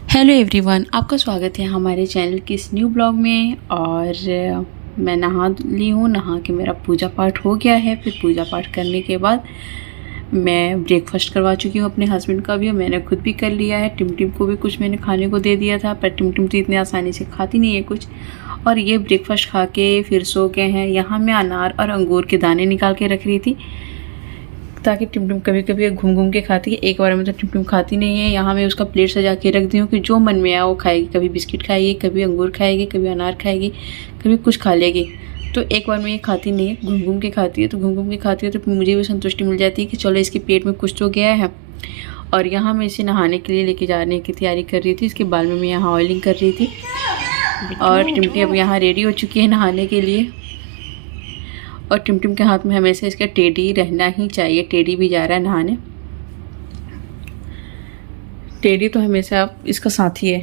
Hello everyone, आपका स्वागत है हमारे चैनल के इस न्यू ब्लॉग में। और मैं नहा ली हूँ। नहा के मेरा पूजा पाठ हो गया है। फिर पूजा पाठ करने के बाद मैं ब्रेकफास्ट करवा चुकी हूँ अपने हस्बैंड का भी, और मैंने खुद भी कर लिया है। टिम को भी कुछ मैंने खाने को दे दिया था, पर टिम तो इतनी आसानी से खाती नहीं है कुछ। और ये ब्रेकफास्ट खा के फिर सो गए हैं। यहाँ मैं अनार और अंगूर के दाने निकाल के रख रही थी ताकि टिमटिम कभी कभी घूम घूम के खाती है। एक बार में तो टिमटिम खाती नहीं है। यहाँ मैं उसका प्लेट सजा के रख दी हूँ कि जो मन में आया वो खाएगी। कभी बिस्किट खाएगी, कभी अंगूर खाएगी, कभी अनार खाएगी, कभी कुछ खा लेगी। तो एक बार में ये खाती नहीं है, घूम घूम के खाती है। तो घूम घूम के खाती है तो मुझे भी संतुष्टि मिल जाती है कि चलो इसके पेट में कुछ तो गया है। और यहाँ मैं इसे नहाने के लिए लेके जाने की तैयारी कर रही थी। इसके बाल में मैं यहाँ ऑयलिंग कर रही थी। और टिमटी अब यहाँ रेडी हो चुकी है नहाने के लिए। और टिमटिम के हाथ में हमेशा इसका टेडी रहना ही चाहिए। टेडी भी जा रहा है नहाने। टेडी तो हमेशा इसका साथी है।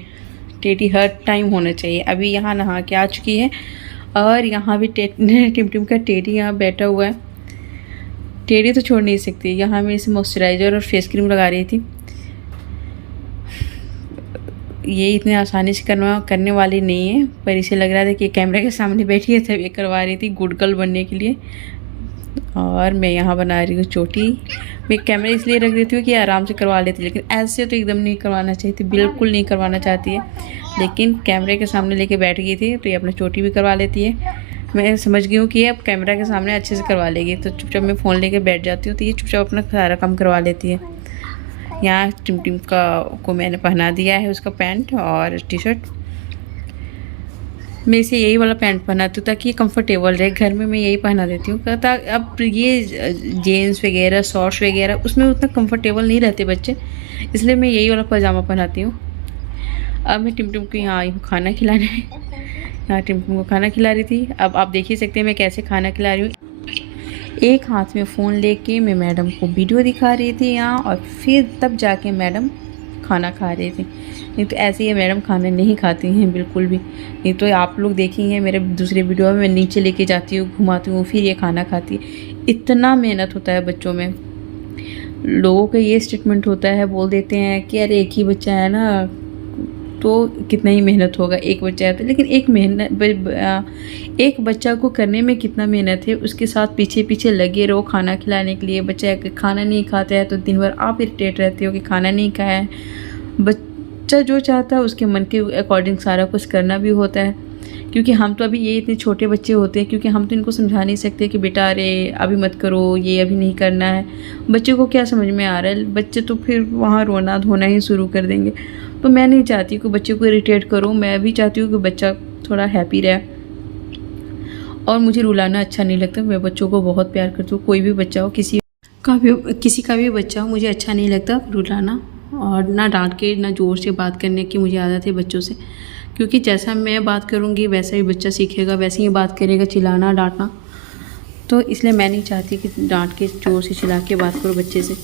टेडी हर टाइम होना चाहिए। अभी यहाँ नहा के आ चुकी है और यहाँ भी टिमटिम का टेडी यहाँ बैठा हुआ है। टेडी तो छोड़ नहीं सकती। यहाँ मैं इसे मॉइस्चराइज़र और फेस क्रीम लगा रही थी। ये इतने आसानी से करने वाली नहीं है, पर इसे लग रहा था कि कैमरे के सामने बैठी है तब ये करवा रही थी गुड गर्ल बनने के लिए। और मैं यहाँ बना रही हूँ चोटी। मैं कैमरा इसलिए रख देती हूँ कि आराम से करवा लेती, लेकिन ऐसे तो एकदम नहीं करवाना चाहिए थी, बिल्कुल नहीं करवाना चाहती है। लेकिन कैमरे के सामने लेके बैठ गई थी तो ये अपना चोटी भी करवा लेती है। मैं समझ गई हूँ कि ये अब कैमरा के सामने अच्छे से करवा लेगी, तो चुपचाप मैं फ़ोन लेके बैठ जाती हूँ तो ये चुपचाप अपना सारा काम करवा लेती है। यहाँ टिमटिम को मैंने पहना दिया है उसका पैंट और टी शर्ट। मैं इसे यही वाला पैंट पहनाती हूँ ताकि ये कंफर्टेबल रहे। घर में मैं यही पहना देती हूँ। कहता अब ये जीन्स वगैरह शॉर्ट्स वगैरह उसमें उतना कंफर्टेबल नहीं रहते बच्चे, इसलिए मैं यही वाला पजामा पहनाती हूँ। अब मैं टिमटिम को यहाँ आई हूँ खाना खिलाने। यहाँ टिमटिम को खाना खिला रही थी। अब आप देख ही सकते हैं मैं कैसे खाना खिला रही हूँ। एक हाथ में फ़ोन लेके मैं मैडम को वीडियो दिखा रही थी यहाँ, और फिर तब जाके मैडम खाना खा रही थी। नहीं तो ऐसे ही मैडम खाना नहीं खाती हैं बिल्कुल भी। नहीं तो आप लोग देखेंगे मेरे दूसरे वीडियो में मैं नीचे लेके जाती हूँ, घुमाती हूँ, फिर ये खाना खाती है। इतना मेहनत होता है बच्चों में। लोगों का ये स्टेटमेंट होता है, बोल देते हैं कि अरे एक ही बच्चा है ना तो कितना ही मेहनत होगा, एक बच्चा है तो। लेकिन एक बच्चा को करने में कितना मेहनत है, उसके साथ पीछे पीछे लगे रहो खाना खिलाने के लिए। बच्चा खाना नहीं खाता है तो दिन भर आप इरिटेट रहते हो कि खाना नहीं खाया है। बच्चा जो चाहता है उसके मन के अकॉर्डिंग सारा कुछ करना भी होता है। क्योंकि हम तो अभी ये इतने छोटे बच्चे होते हैं, क्योंकि हम तो इनको समझा नहीं सकते कि बेटा अरे अभी मत करो, ये अभी नहीं करना है। बच्चे को क्या समझ में आ रहा है? बच्चे तो फिर वहाँ रोना धोना ही शुरू कर देंगे। तो मैं नहीं चाहती कि बच्चे को इरिटेट करूँ। मैं भी चाहती हूँ कि बच्चा थोड़ा हैप्पी रहे। और मुझे रुलाना अच्छा नहीं लगता। मैं बच्चों को बहुत प्यार करती हूँ। कोई भी बच्चा हो, किसी का भी बच्चा हो, मुझे अच्छा नहीं लगता रुलाना। और ना डांट के ना ज़ोर से बात करने की मुझे आदत है बच्चों से। क्योंकि जैसा मैं बात करूँगी वैसा ही बच्चा सीखेगा, वैसे ही बात करेगा, चिल्लाना डांटना। तो इसलिए मैं नहीं चाहती कि डांट के ज़ोर से चिल्ला के बात करो बच्चे से।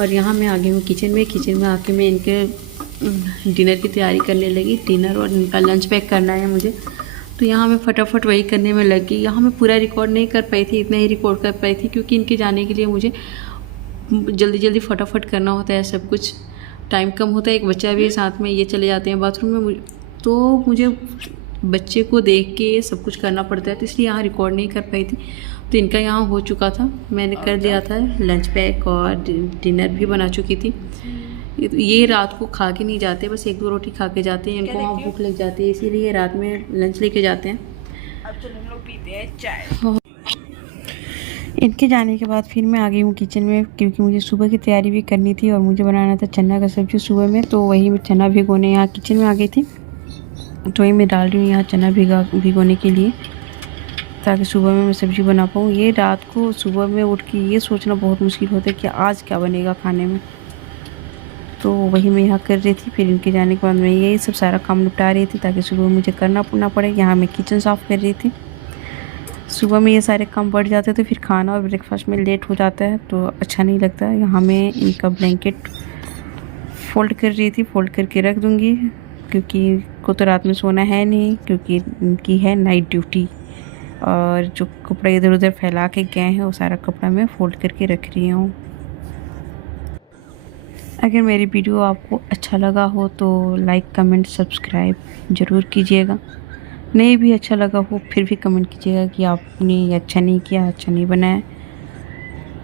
और यहाँ मैं आ गई हूँ किचन में आके मैं इनके डिनर की तैयारी करने लगी। डिनर और इनका लंच पैक करना है मुझे। तो यहाँ मैं फटाफट वही करने में लग गई। यहाँ मैं पूरा रिकॉर्ड नहीं कर पाई थी, इतना ही रिकॉर्ड कर पाई थी क्योंकि इनके जाने के लिए मुझे जल्दी जल्दी फटाफट करना होता है सब कुछ। टाइम कम होता है, एक बच्चा भी है साथ में, ये चले जाते हैं बाथरूम में। तो मुझे बच्चे को देख के सब कुछ करना पड़ता है, तो इसलिए यहाँ रिकॉर्ड नहीं कर पाई थी। तो इनका यहाँ हो चुका था, मैंने कर दिया था लंच पैक और डिनर भी बना चुकी थी। ये रात को खा के नहीं जाते, बस एक दो रोटी खा के जाते हैं। इनको वहाँ भूख लग जाती है, इसीलिए रात में लंच लेके जाते हैं। अब चलो हम लोग पीते हैं चाय। इनके जाने के बाद फिर मैं आ गई हूँ किचन में, क्योंकि मुझे सुबह की तैयारी भी करनी थी और मुझे बनाना था चना का सब्ज़ी सुबह में। तो वही मैं चना भिगोने यहाँ किचन में आ गई थी। तो वही मैं डाल रही हूँ यहाँ चना भिगोने के लिए, ताकि सुबह में मैं सब्ज़ी बना पाऊँ। ये रात को सुबह में उठ के ये सोचना बहुत मुश्किल होता है कि आज क्या बनेगा खाने में। तो वही मैं यहाँ कर रही थी। फिर इनके जाने के बाद मैं यही सब सारा काम निपटा रही थी ताकि सुबह मुझे करना ना पड़े। यहाँ मैं किचन साफ़ कर रही थी। सुबह में ये सारे काम बढ़ जाते तो फिर खाना और ब्रेकफास्ट में लेट हो जाता है, तो अच्छा नहीं लगता। यहाँ मैं इनका ब्लैंकेट फ़ोल्ड कर रही थी, फ़ोल्ड करके रख दूँगी क्योंकि को तो रात में सोना है नहीं, क्योंकि इनकी है नाइट ड्यूटी। और जो कपड़ा इधर उधर फैला के गए हैं वो सारा कपड़ा मैं फ़ोल्ड करके रख रही हूँ। अगर मेरी वीडियो आपको अच्छा लगा हो तो लाइक कमेंट सब्सक्राइब ज़रूर कीजिएगा। नहीं भी अच्छा लगा हो फिर भी कमेंट कीजिएगा कि आपने ये अच्छा नहीं किया, अच्छा नहीं बनाया।